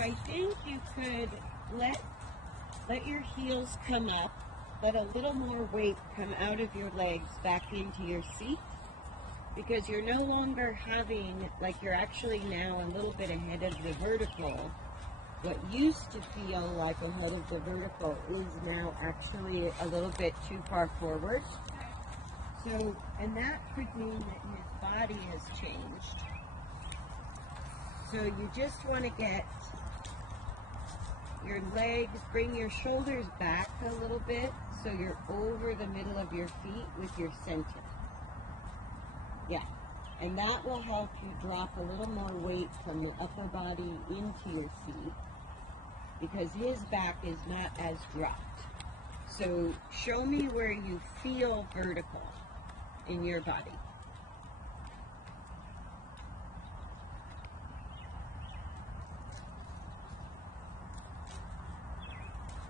I think you could let your heels come up, let a little more weight come out of your legs back into your seat, because you're no longer having, like you're actually now a little bit ahead of the vertical. What used to feel like ahead of the vertical is now actually a little bit too far forward. So, and that could mean that his body has changed. So you just want to get your legs, bring your shoulders back a little bit so you're over the middle of your feet with your center. Yeah, and that will help you drop a little more weight from the upper body into your seat, because his back is not as dropped. So show me where you feel vertical in your body.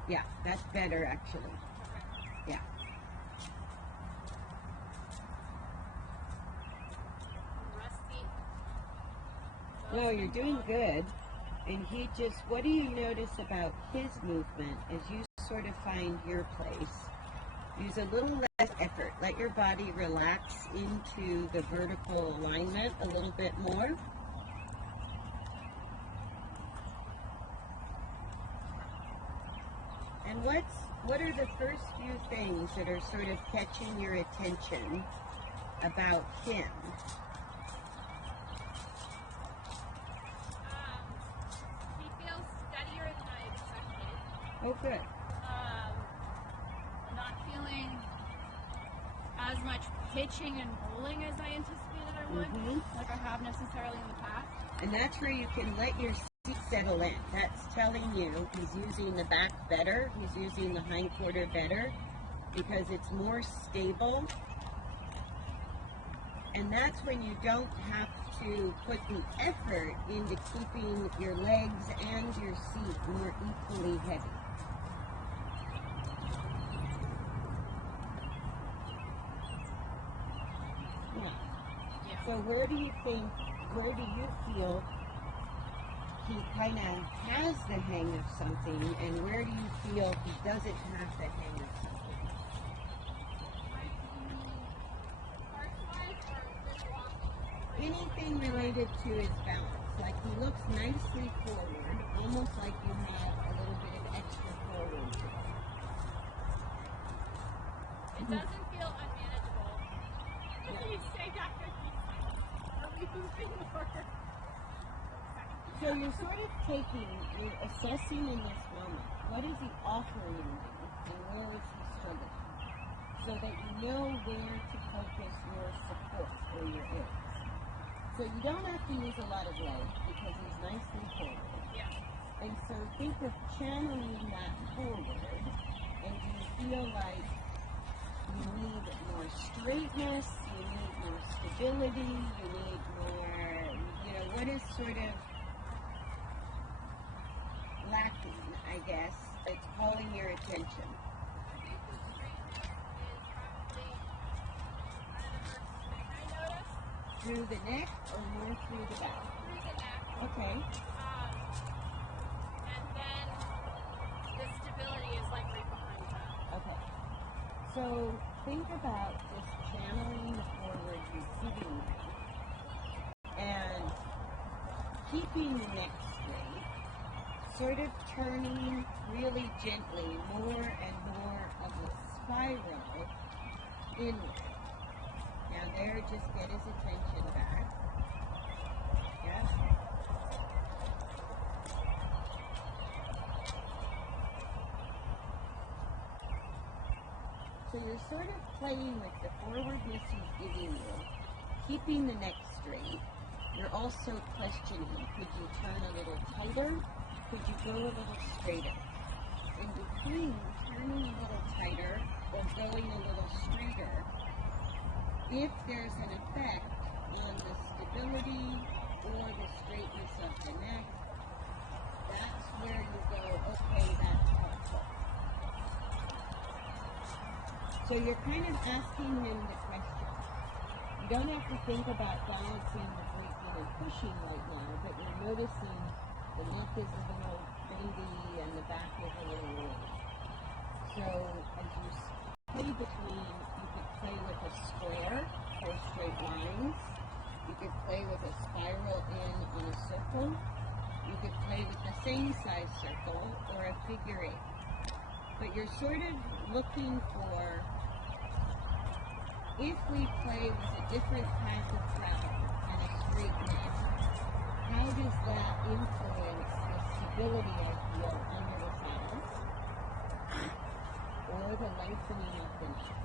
Yeah, that's better actually. Yeah. No, you're doing good. And he just, what do you notice about his movement as you sort of find your place? Use a little less effort. Let your body relax into the vertical alignment a little bit more. And what are the first few things that are sort of catching your attention about him? He feels steadier than I expected. Oh, good. Not feeling as much pitching and rolling as I anticipated I would, like I have necessarily in the past. And that's where you can let your seat settle in. That's telling you he's using the back better, he's using the hind quarter better, because it's more stable. And that's when you don't have to put the effort into keeping your legs and your seat more equally heavy. So where do you feel he kind of has the hang of something, and where do you feel he doesn't have the hang of something? Anything related to his balance. Like he looks nicely forward, almost like you have a little bit of extra forward. It doesn't feel unmanageable. Can you say that? So you're sort of you're assessing in this moment, what is he offering you and where is he struggling? So that you know where to focus your support or your aids. So you don't have to use a lot of legs because he's nicely forward. Yeah. And so think of channeling that forward, and do you feel like you need more straightness, you need more stability, you need more, what is sort of lacking, I guess, that's calling your attention? I think the straightness is probably I noticed. Through the neck or more through the back? Through the neck. Okay. And then the stability is like right behind that. Okay. So think about just channeling the forward receiving leg and keeping the neck straight, sort of turning really gently more and more of a spiral inward. Now there, just get his attention back. Yeah. So you're sort of playing with the forwardness he's giving you, keeping the neck straight. You're also questioning, could you turn a little tighter? Could you go a little straighter? In between turning a little tighter or going a little straighter, if there's an effect on the stability or the straightness of the neck, that's where you go, okay, that's helpful. So you're kind of asking him the question. You don't have to think about balancing the movement and pushing right now, but you're noticing The neck is a little bendy and the back is a little rolled. So as you play between, you could play with a square or straight lines. You could play with a spiral in on a circle. You could play with the same size circle or a figure eight. But you're sort of looking for, if we play with a different path of travel and a straight line, how does that influence the stability I feel under the saddle or the lengthening of the neck?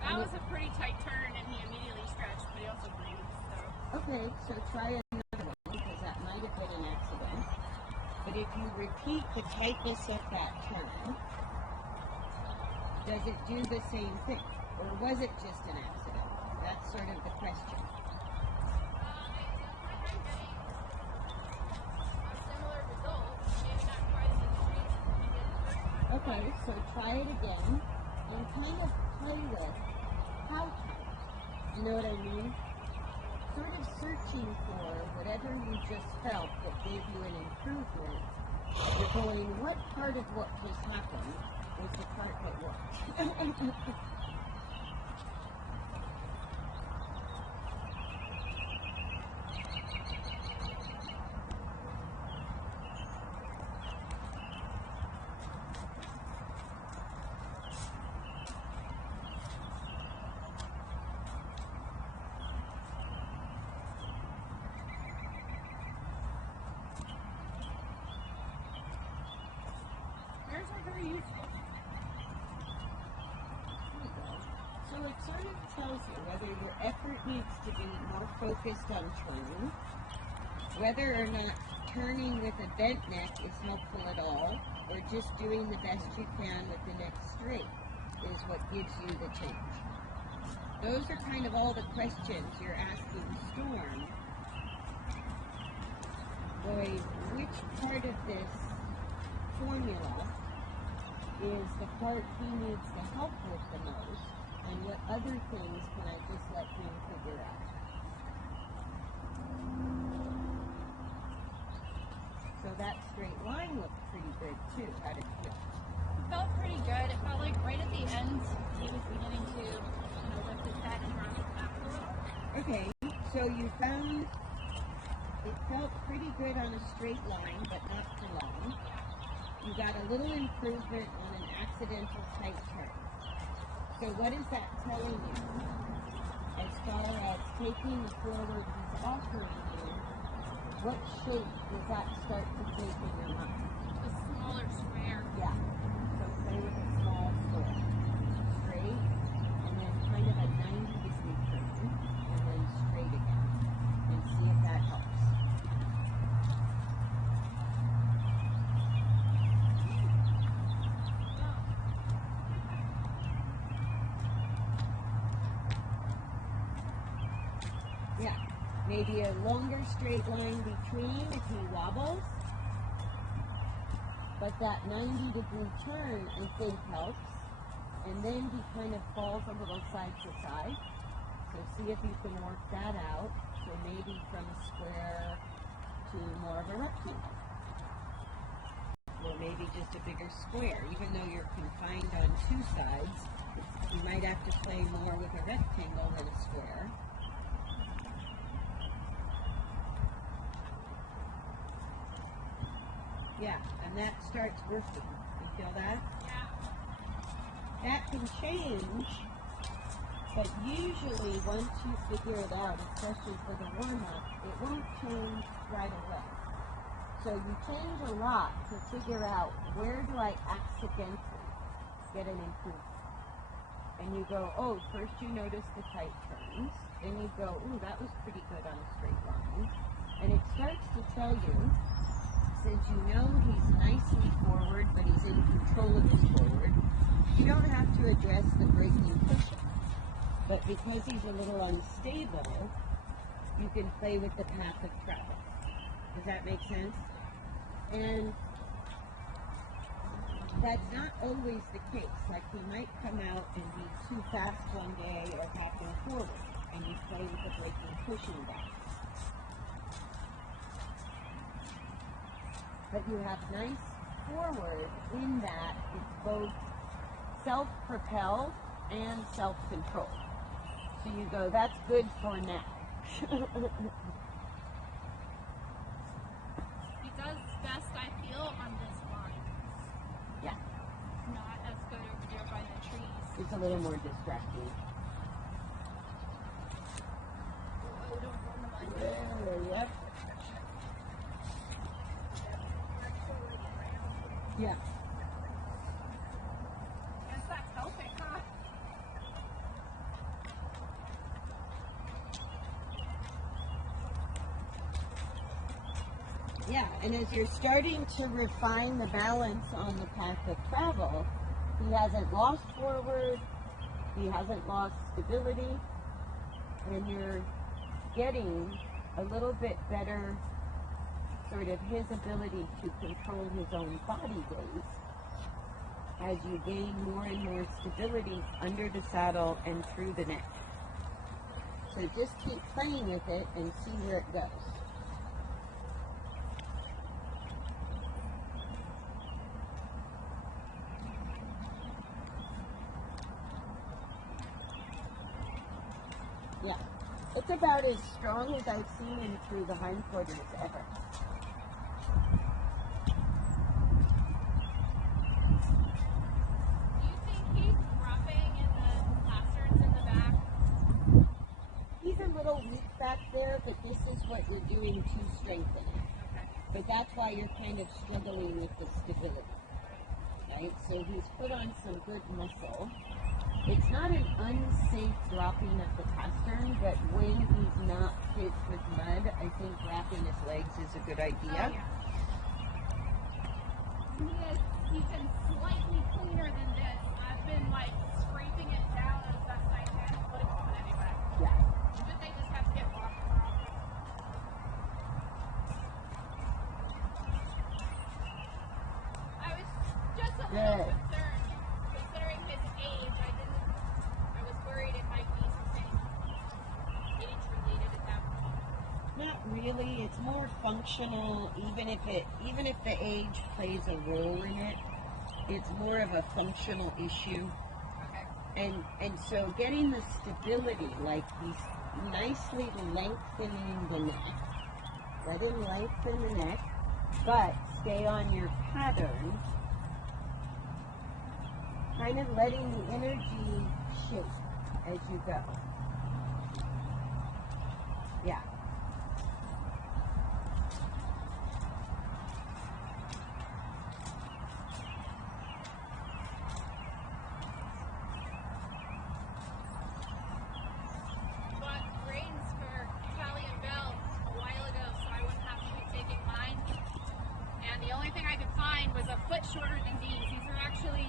That was a pretty tight turn, and he immediately stretched, but he also breathed, so. Okay, so try another one, because that might have been an accident. But if you repeat the tightness of that turn, does it do the same thing? Or was it just an accident? That's sort of the question. Okay, so try it again and kind of play with how tight. You know what I mean? Sort of searching for whatever you just felt that gave you an improvement. You're going, what part of what just happened was the part that worked? Yours are very useful. So it sort of tells you whether your effort needs to be more focused on turning, whether or not turning with a bent neck is helpful at all, or just doing the best you can with the neck straight is what gives you the change. Those are kind of all the questions you're asking Storm. Boy, which part of this formula is the part he needs the help with the most, and what other things can I just let him figure out? So that straight line looked pretty good too. How did it feel? It felt pretty good. It felt like right at the end he was beginning to, lift his head and round his back a little. Okay, so you found it felt pretty good on a straight line, but not for long. You got a little improvement on an accidental tight turn. So what is that telling you as far as taking the forward he's offering you? What shape does that start to take in your mind? A smaller square. Yeah. So play with a small square. Straight, and then kind of a 90-degree turn, and then straight again. And see if that helps. Yeah, maybe a longer straight line between if he wobbles. But that 90-degree turn, I think, helps. And then he kind of falls a little side to side. So see if you can work that out. So maybe from a square to more of a rectangle. Or maybe just a bigger square. Even though you're confined on two sides, you might have to play more with a rectangle than a square. Yeah, and that starts working. You feel that? Yeah. That can change, but usually once you figure it out, especially for the warm-up, it won't change right away. So you change a lot to figure out where do I accidentally get an improvement. And you go, oh, first you notice the tight turns. Then you go, ooh, that was pretty good on a straight line. And it starts to tell you, since you know he's nicely forward, but he's in control of his forward, you don't have to address the breaking pushing. But because he's a little unstable, you can play with the path of travel. Does that make sense? And that's not always the case. Like he might come out and be too fast one day or happen forward, and you play with the breaking pushing back. but you have nice forward in that it's both self-propelled and self-controlled. So you go, that's good for now. He does best, I feel, on this line. Yeah, Not as good over there by the trees. it's a little more distracting. Oh, don't go in the mud. Yep. Yeah. Guess that's helping, huh? Yeah, and as you're starting to refine the balance on the path of travel, he hasn't lost forward, he hasn't lost stability, and you're getting a little bit better sort of his ability to control his own body weight as you gain more and more stability under the saddle and through the neck. So just keep playing with it and see where it goes. Yeah, it's about as strong as I've seen him through the hindquarters ever. Do you think he's roughing in the pasterns in the back? He's a little weak back there, but this is what you're doing to strengthen it. Okay. But that's why you're kind of struggling with the stability, right? So he's put on some good muscle. It's not an unsafe dropping of the pastern, but when he's not hit with mud, I think wrapping his legs is a good idea. Oh, yeah. He's been slightly cleaner than this. I've been like scraping it down as best I can and putting them on anyway. Yeah. But they just have to get washed off. I was just a little Good. concerned, considering his age. I was worried it might be something age related at that point. Not really. It's more functional, even if the age plays a role in it. It's more of a functional issue. Okay. And so getting the stability, like he's nicely lengthening the neck. Let him lengthen the neck, but stay on your pattern. Kind of letting the energy shape as you go. Yeah. Bought reins for Callie and Belle a while ago, so I wouldn't have to be taking mine. And the only thing I could find was a foot shorter than these. These are actually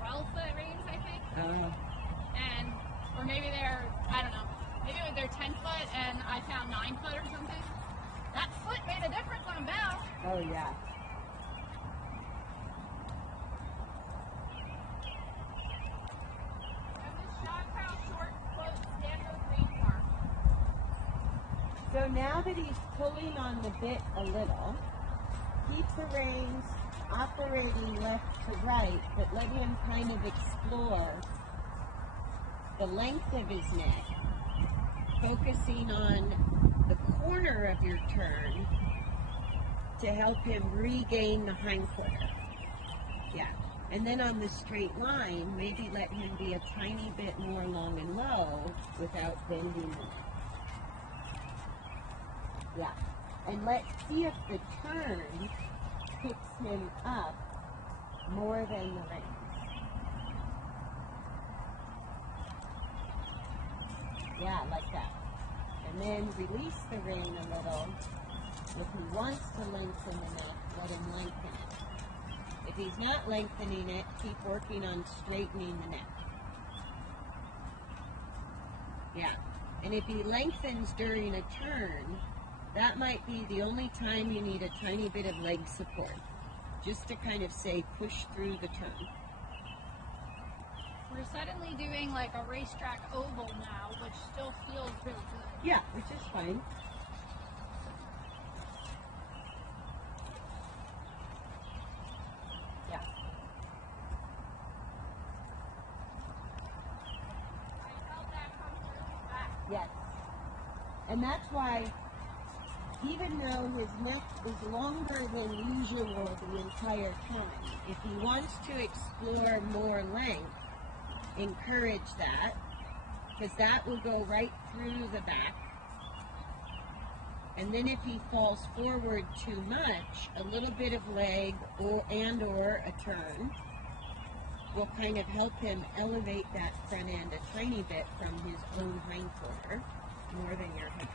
12-foot reins, I think. And, or maybe they're, I don't know, maybe they're 10 foot and I found 9 foot or something. That foot made a difference on Belle. Oh yeah. And this shows how short, quote, standard reins are. So now that he's pulling on the bit a little, keep the reins operating left to right, but let him kind of explore the length of his neck, focusing on the corner of your turn to help him regain the hindquarter. Yeah. And then on the straight line, maybe let him be a tiny bit more long and low without bending the neck. Yeah. And let's see if the turn picks him up more than the reins. Yeah, like that. And then release the rein a little. If he wants to lengthen the neck, let him lengthen it. If he's not lengthening it, keep working on straightening the neck. Yeah. And if he lengthens during a turn, that might be the only time you need a tiny bit of leg support. Just to kind of say, push through the turn. We're suddenly doing like a racetrack oval now, which still feels really good. Yeah, which is fine. And that's why, even though his neck is longer than usual the entire time, if he wants to explore more length, encourage that, because that will go right through the back. And then if he falls forward too much, a little bit of leg or a turn will kind of help him elevate that front end a tiny bit from his own hindquarter, more than your hips.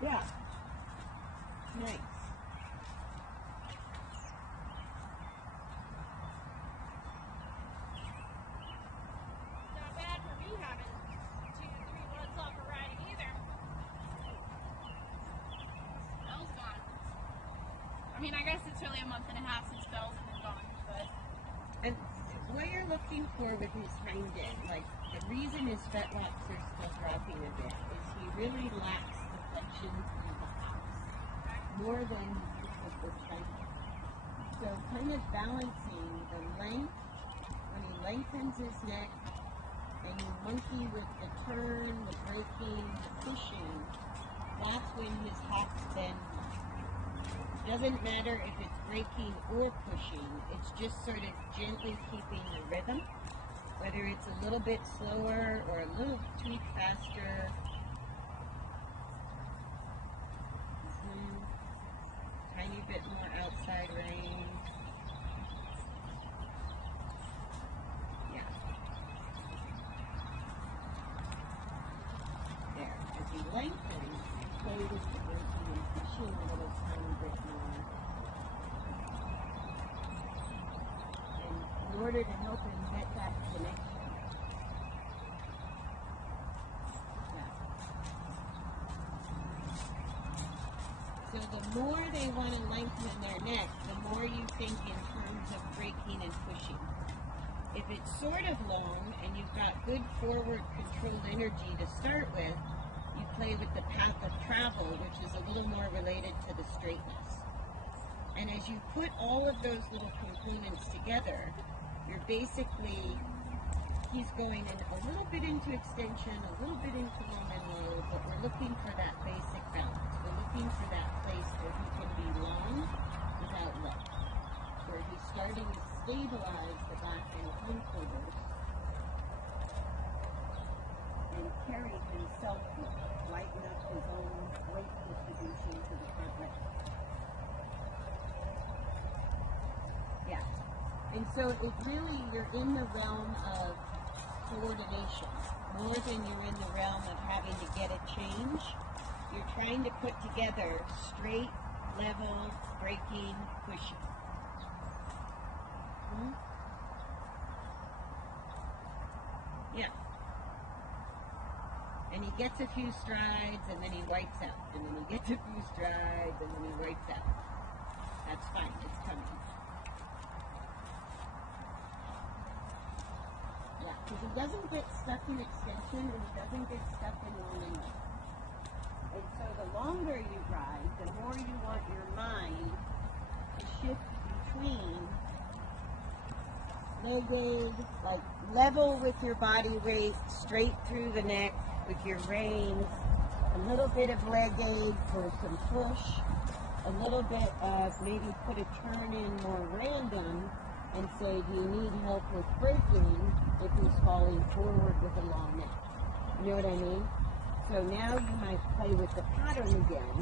Yeah. Nice. Not bad for me having 2-3 months off of riding either. Bell's gone. I mean, I guess it's really a month and a half since Bell's been gone, but And what you're looking for with his hind end, like the reason his fetlocks are still dropping a bit, is he really lacks the flexion through the house more than he uses this hind end. So kind of balancing the length when he lengthens his neck and you monkey with the turn, the breaking, the pushing, that's when his hocks bend. Doesn't matter if it's breaking or pushing, it's just sort of gently keeping the rhythm, whether it's a little bit slower or a little tweak faster. Tiny bit more outside range. Yeah. There. As he lengthens, play with the breaking and pushing a little tiny bit more. And in order to help him get that connection. So the more they want to lengthen their neck, the more you think in terms of breaking and pushing. If it's sort of long and you've got good forward controlled energy to start with, you play with the path of travel, which is a little more related to the straightness. And as you put all of those little components together, you're basically, he's going in a little bit into extension, a little bit into long and low, but we're looking for that basic balance. We're looking for that place where he can be long without low, where he's starting to stabilize the back and hindquarters and carry himself more, lighten up his own weight distribution to the front leg. Yeah. And so it really, you're in the realm of coordination more than you're in the realm of having to get a change. You're trying to put together straight, level, breaking, pushing. Yeah. And he gets a few strides and then he wipes out. And then he gets a few strides and then he wipes out. That's fine. It's coming. Yeah, because he doesn't get stuck in extension and he doesn't get stuck in long and low. And so the longer you ride, the more you want your mind to shift between low gauge, like level with your body weight, straight through the neck with your reins, a little bit of leg aid for some push, a little bit of maybe put a turn in more random and say, do you need help with braking if he's falling forward with a long neck? You know what I mean? So now you might play with the pattern again,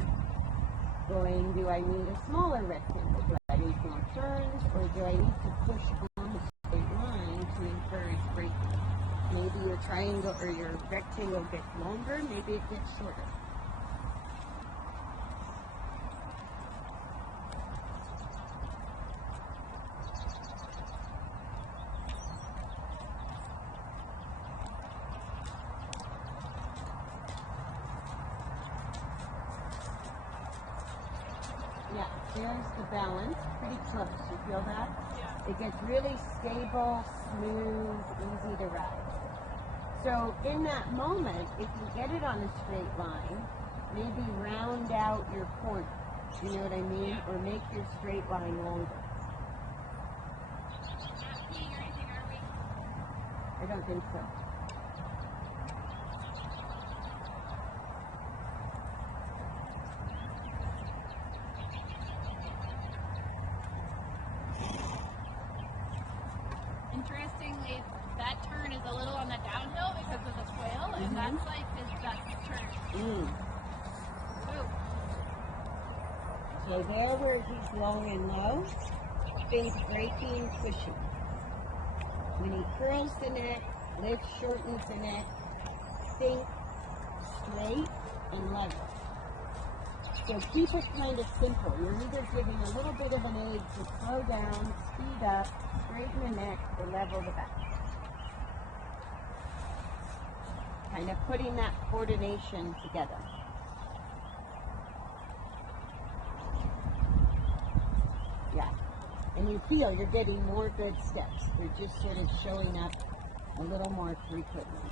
going, do I need a smaller rectangle? Do I need more turns, or do I need to push on a straight line to encourage braking? Maybe your triangle or your rectangle gets longer, maybe it gets shorter. Yeah, there's the balance, pretty close. You feel that? yeah. It gets really stable, smooth, easy to ride. So in that moment, if you get it on a straight line, maybe round out your corner. You know what I mean? Yeah. Or make your straight line longer. Not peeing or anything, are we? I don't think so. Interestingly, that turn is a little on the downhill because of the swale, and that's like his best turn. Mm. Ooh. So there where he's long and low, think breaking, pushing. When he curls the neck, lifts, shortens the neck, think straight and level. So keep it kind of simple. You're either giving a little bit of an aid to slow down, speed up, straighten the neck, or level the back. Kind of putting that coordination together. Yeah. And you feel you're getting more good steps. They're just sort of showing up a little more frequently.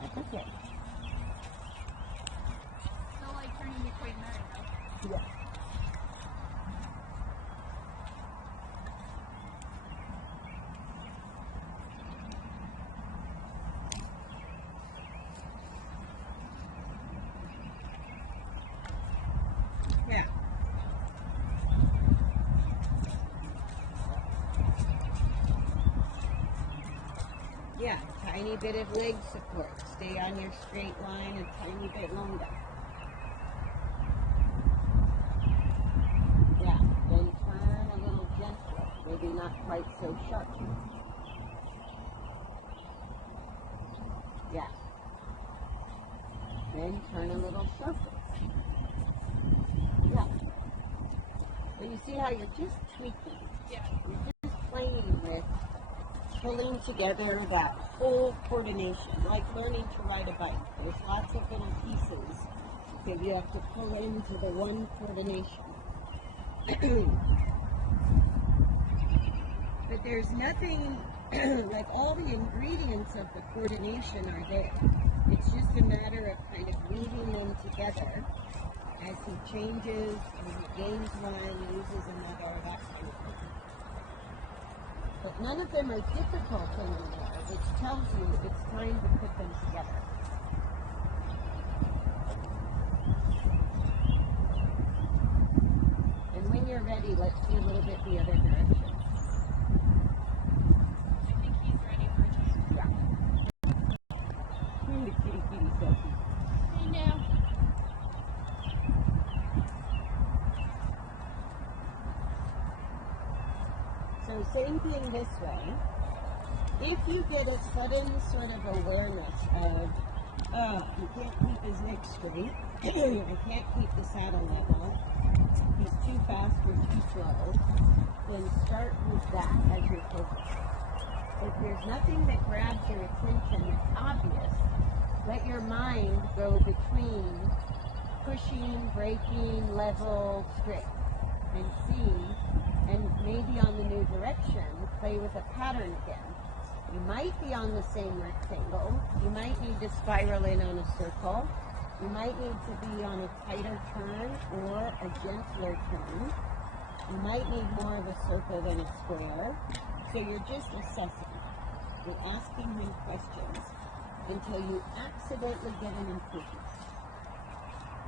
That's okay. Still like turning between there, though. Yeah. Yeah. Yeah, tiny bit of leg support. Stay on your straight line a tiny bit longer. Yeah, then turn a little gentler. Maybe not quite so sharp. Yeah. Then turn a little sharper. Yeah. But you see how you're just tweaking. Yeah. You're just playing with pulling together that whole coordination, like learning to ride a bike. There's lots of little pieces that you have to pull into the one coordination. But there's nothing, like all the ingredients of the coordination are there. It's just a matter of kind of weaving them together as he changes and he gains one, uses another, that kind of thing. But none of them are difficult anymore, which tells you it's time to put them together. And when you're ready, let's see a little bit the other direction. I think he's ready for it. Yeah. The kitty kitty selfie. I know. So same thing this way. If you get a sudden sort of awareness of, he can't keep his neck straight, I can't keep the saddle level, he's too fast or too slow, then start with that as your focus. If there's nothing that grabs your attention that's obvious, let your mind go between pushing, braking, level, straight, and see, and maybe on the new direction, play with a pattern again. You might be on the same rectangle. You might need to spiral in on a circle. You might need to be on a tighter turn or a gentler turn. You might need more of a circle than a square. So you're just assessing. You're asking him questions until you accidentally get an improvement.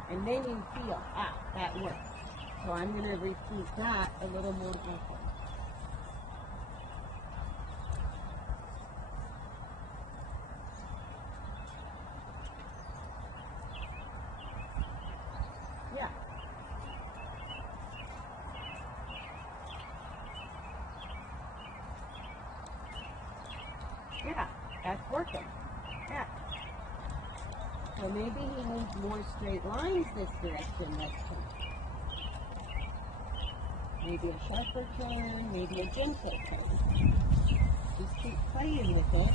And then you feel, that worked. So I'm going to repeat that a little more often. Yeah. Yeah, that's working. Yeah. So maybe he needs more straight lines this direction next time. Maybe a sharper turn, maybe a gentle turn. Just keep playing with it.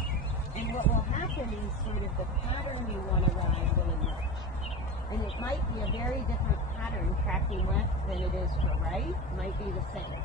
And what will happen is sort of the pattern you want to ride will emerge. And it might be a very different pattern tracking left than it is for right. It might be the same.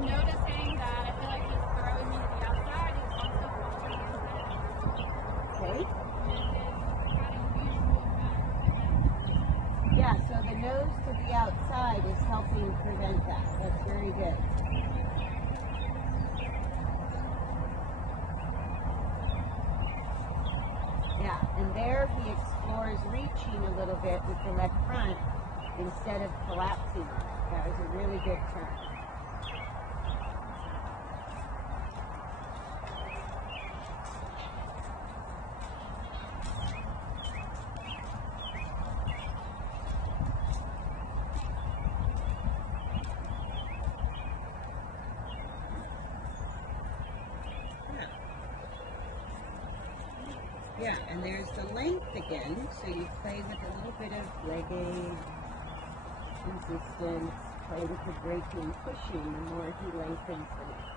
I'm noticing that I feel like he's throwing me to the outside. He's also pushing me inside. Okay? And his kind of usual pattern. Yeah, so the nose to the outside is helping prevent that. That's very good. Yeah, and there he explores reaching a little bit with the left front instead of collapsing on it. That was a really good turn. Yeah, and there's the length again, so you play with a little bit of leg aid, resistance, play with the braking, pushing, the more he lengthens the neck.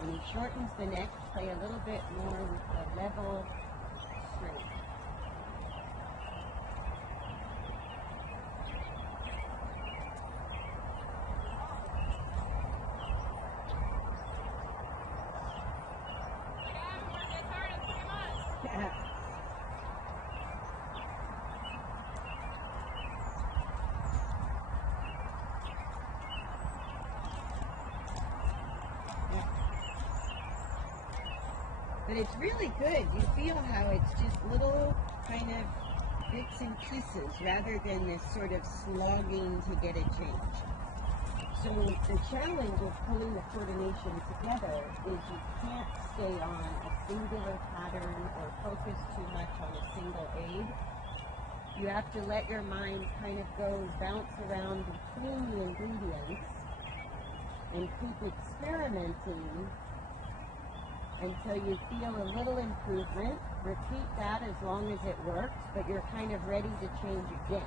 When he shortens the neck, play a little bit more with the level straight. Like, I haven't worked as hard in 3 months. Yeah. But it's really good. You feel how it's just little kind of bits and pieces rather than this sort of slogging to get it changed. So the challenge of pulling the coordination together is you can't stay on a singular pattern or focus too much on a single aid. You have to let your mind kind of go bounce around between the ingredients and keep experimenting until you feel a little improvement. Repeat that as long as it works, but you're kind of ready to change again.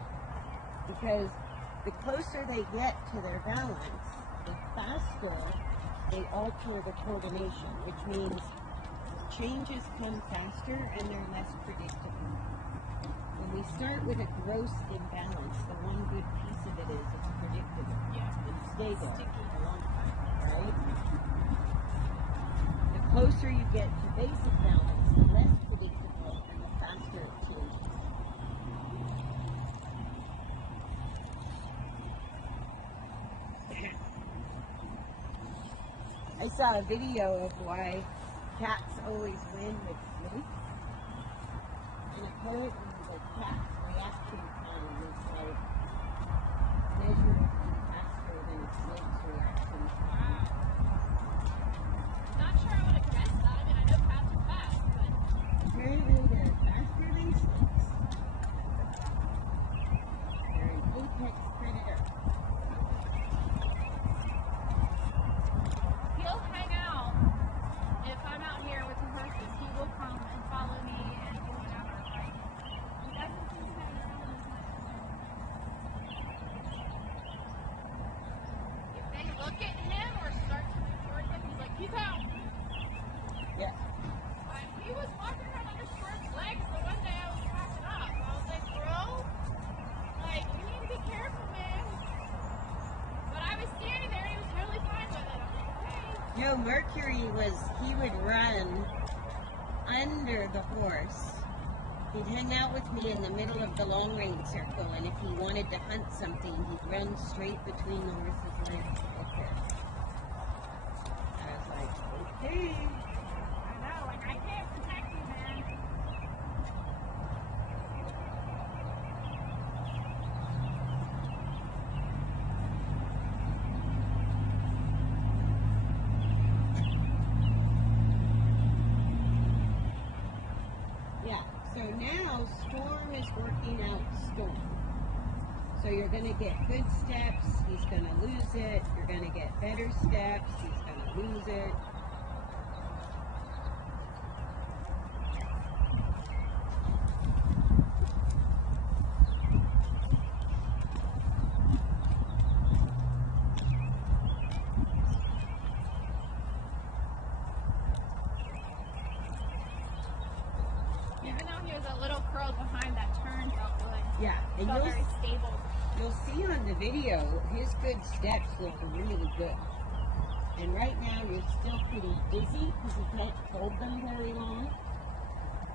Because the closer they get to their balance, the faster they alter the coordination, which means changes come faster and they're less predictable. When we start with a gross imbalance, the one good piece of it is it's predictable. Yeah. And stable Sticky. for a long time, right? The closer you get to basic balance, the less predictable and the faster it changes. I saw a video of why cats always win with snakes. And apparently the cat's reaction time is like measurably faster than a snake's reaction time. Wow. Not sure I would have guessed that. I mean, I know cats are fast, but Apparently they're faster than snakes. They're an apex predator. he'll hang out. If I'm out here with the horses, he will come and follow me and do whatever. Like, he doesn't seem to hang around as much as if they look at him or start to move towards him, he's like, peace out. Yeah. He was walking around on his first legs the one day I was cracking up. I was like, bro, like, you need to be careful, man. But I was standing there and he was totally fine with it. I was like, okay. You know, Mercury he would run under the horse. He'd hang out with me in the middle of the long range circle, and if he wanted to hunt something, he'd run straight between the horse's legs. Okay. I was like, okay. I know, like, I can't protect you, man. Yeah, so now Storm is working out Storm. So you're going to get good steps, he's going to lose it. You're going to get better steps, he's going to lose it. Even though he was a little curled behind, that turn felt good. Yeah, and Felt very stable. you'll see on the video, his good steps look really good. And right now you're still pretty dizzy because you can't hold them very long.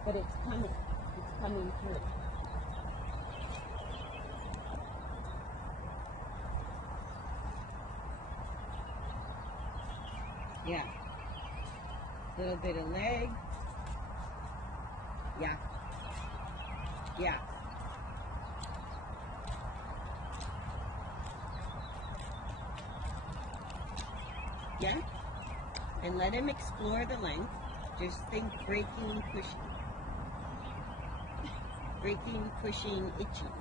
But it's coming. It's coming through. Yeah. A little bit of leg. Yeah. Yeah. Yeah. And let him explore the length. Just think breaking, pushing. Breaking, pushing, itching.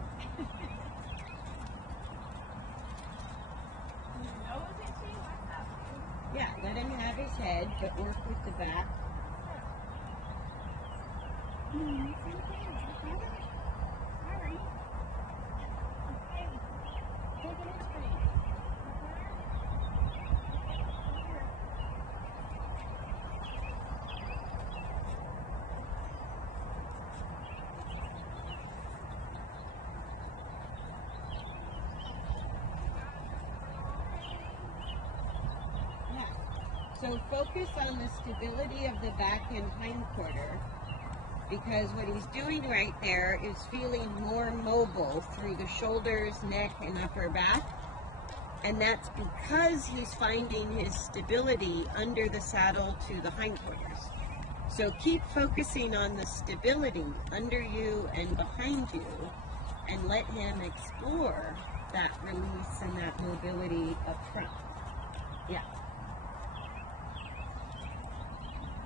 Yeah, let him have his head, but work with the back. So focus on the stability of the back and hindquarter, because what he's doing right there is feeling more mobile through the shoulders, neck, and upper back. And that's because he's finding his stability under the saddle to the hindquarters. So keep focusing on the stability under you and behind you, and let him explore that release and that mobility up front. Yeah.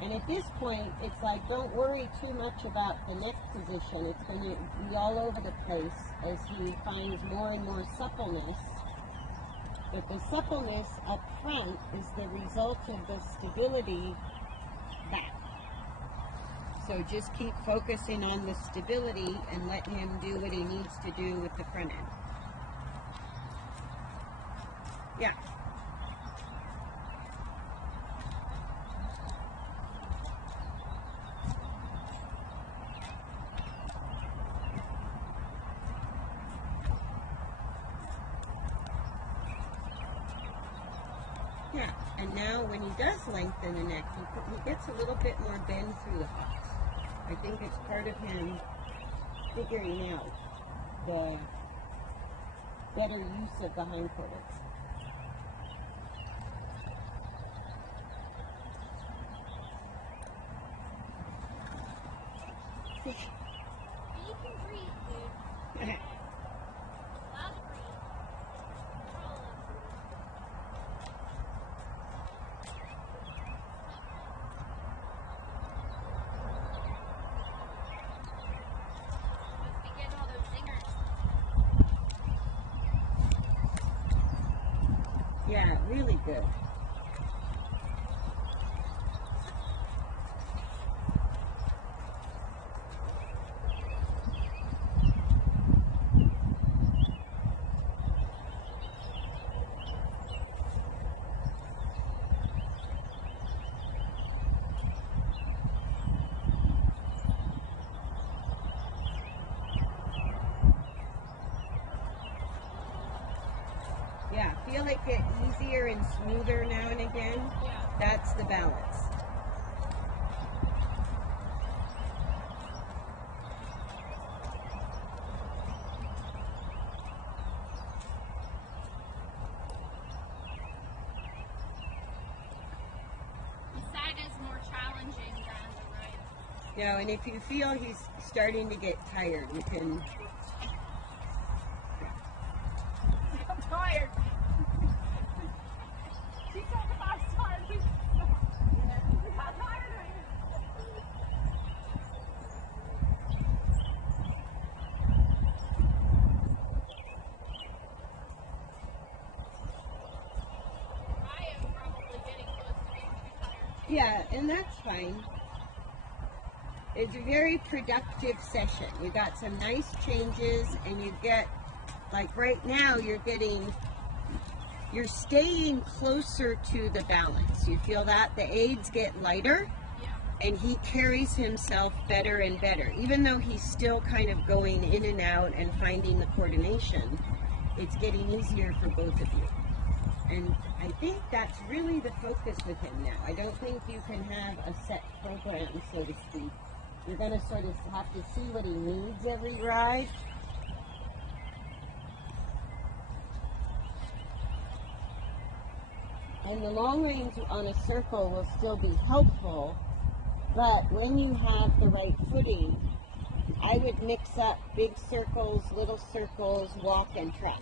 And at this point, it's like, don't worry too much about the neck position. It's going to be all over the place as he finds more and more suppleness. But the suppleness up front is the result of the stability back. So just keep focusing on the stability and let him do what he needs to do with the front end. Yeah. Yeah, and now when he does lengthen the neck, he gets a little bit more bend through the hocks. I think it's part of him figuring out the better use of the hindquarters. You can breathe, dude. Allow to breathe. Control it. Must be getting all those zingers. Yeah, really good. Yeah, feel it get easier and smoother now and again. Yeah. That's the balance. The side is more challenging than the right. You know, and if you feel he's starting to get tired, you can. I'm tired. She said if I was tired, she how tired are you? I am probably getting close to being too tired. Yeah, and that's fine. It's a very productive session. You got some nice changes, and you get, like right now, you're staying closer to the balance. You feel that? The aids get lighter, Yeah. and he carries himself better and better. Even though he's still kind of going in and out and finding the coordination, it's getting easier for both of you. And I think that's really the focus with him now. I don't think you can have a set program, so to speak. You're going to sort of have to see what he needs every ride. And the long range on a circle will still be helpful, but when you have the right footing, I would mix up big circles, little circles, walk, and trot.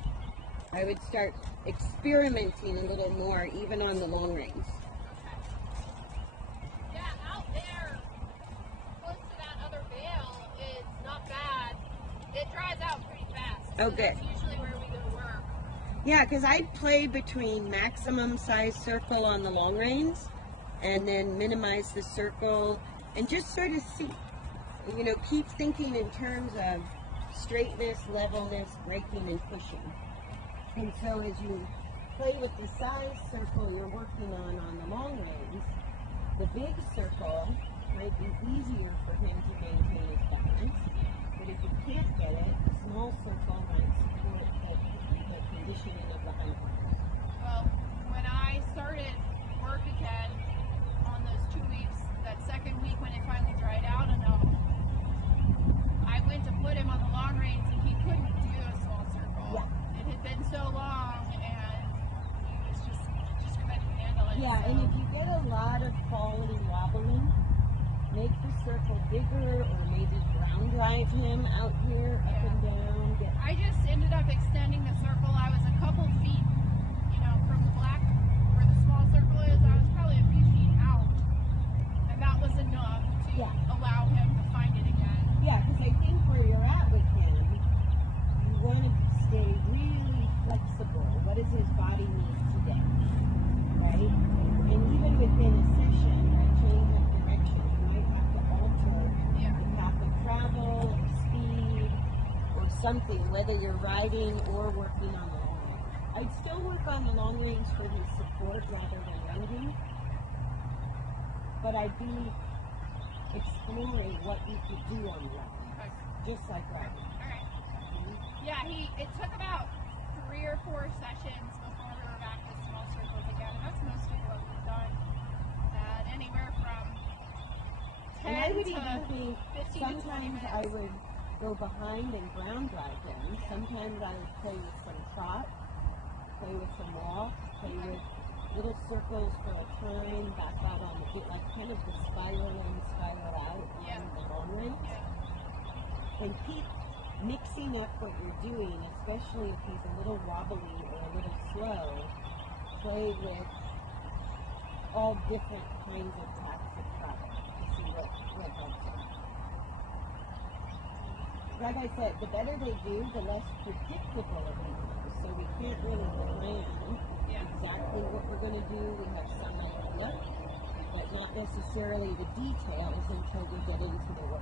I would start experimenting a little more, even on the long range. Yeah, out there, close to that other bale, is not bad. It dries out pretty fast. Oh, so good. That's usually where we go to work. Yeah, because I play between maximum size circle on the long range and then minimize the circle and just sort of see. You know, keep thinking in terms of straightness, levelness, braking, and pushing. And so as you play with the size circle you're working on the long range, the big circle might be easier for him to maintain his balance. But if you can't get it, the small circle might support the conditioning of the hindquarters. Well, when I started work again on those 2 weeks, that second week when it finally dried out enough, I went to put him on the long range and he couldn't do a small circle. Yeah. It had been so long and he was just couldn't handle it. Yeah, so. and if you get a lot of falling wobbling, make the circle bigger or maybe ground drive him out here, up and down. I just ended up extending the circle. I was a couple feet, from the black where the small circle is. I was probably a few feet out, and that was enough to allow him to find it again. Yeah, because I think where you're at with him, you want to stay really flexible. What does his body need today? Right? And even within a session, a change of direction, you might have to alter the path of travel or speed or something, whether you're riding or working on the long range. I'd still work on the long range for his support rather than riding, but I'd be exploring what you could do on the long range, just like riding. All right. Yeah, it took about 3 or 4 sessions before we were back to small circles again. That's mostly what we've done. Anywhere from 10 And I would to even think 15 to 20 sometimes minutes. I would go behind and ground drive him. Sometimes I would play with some trot, play with some walk, play with little circles for a time, back out on the bit, like kind of the spiral in, spiral out on the long range. Yeah. And keep mixing up what you're doing, especially if he's a little wobbly or a little slow. Play with all different kinds of tacks of travel to see what helps them. Like I said, the better they do, the less predictable it becomes. So we can't really plan exactly what we're going to do. We have some idea, but not necessarily the details until we get into the work.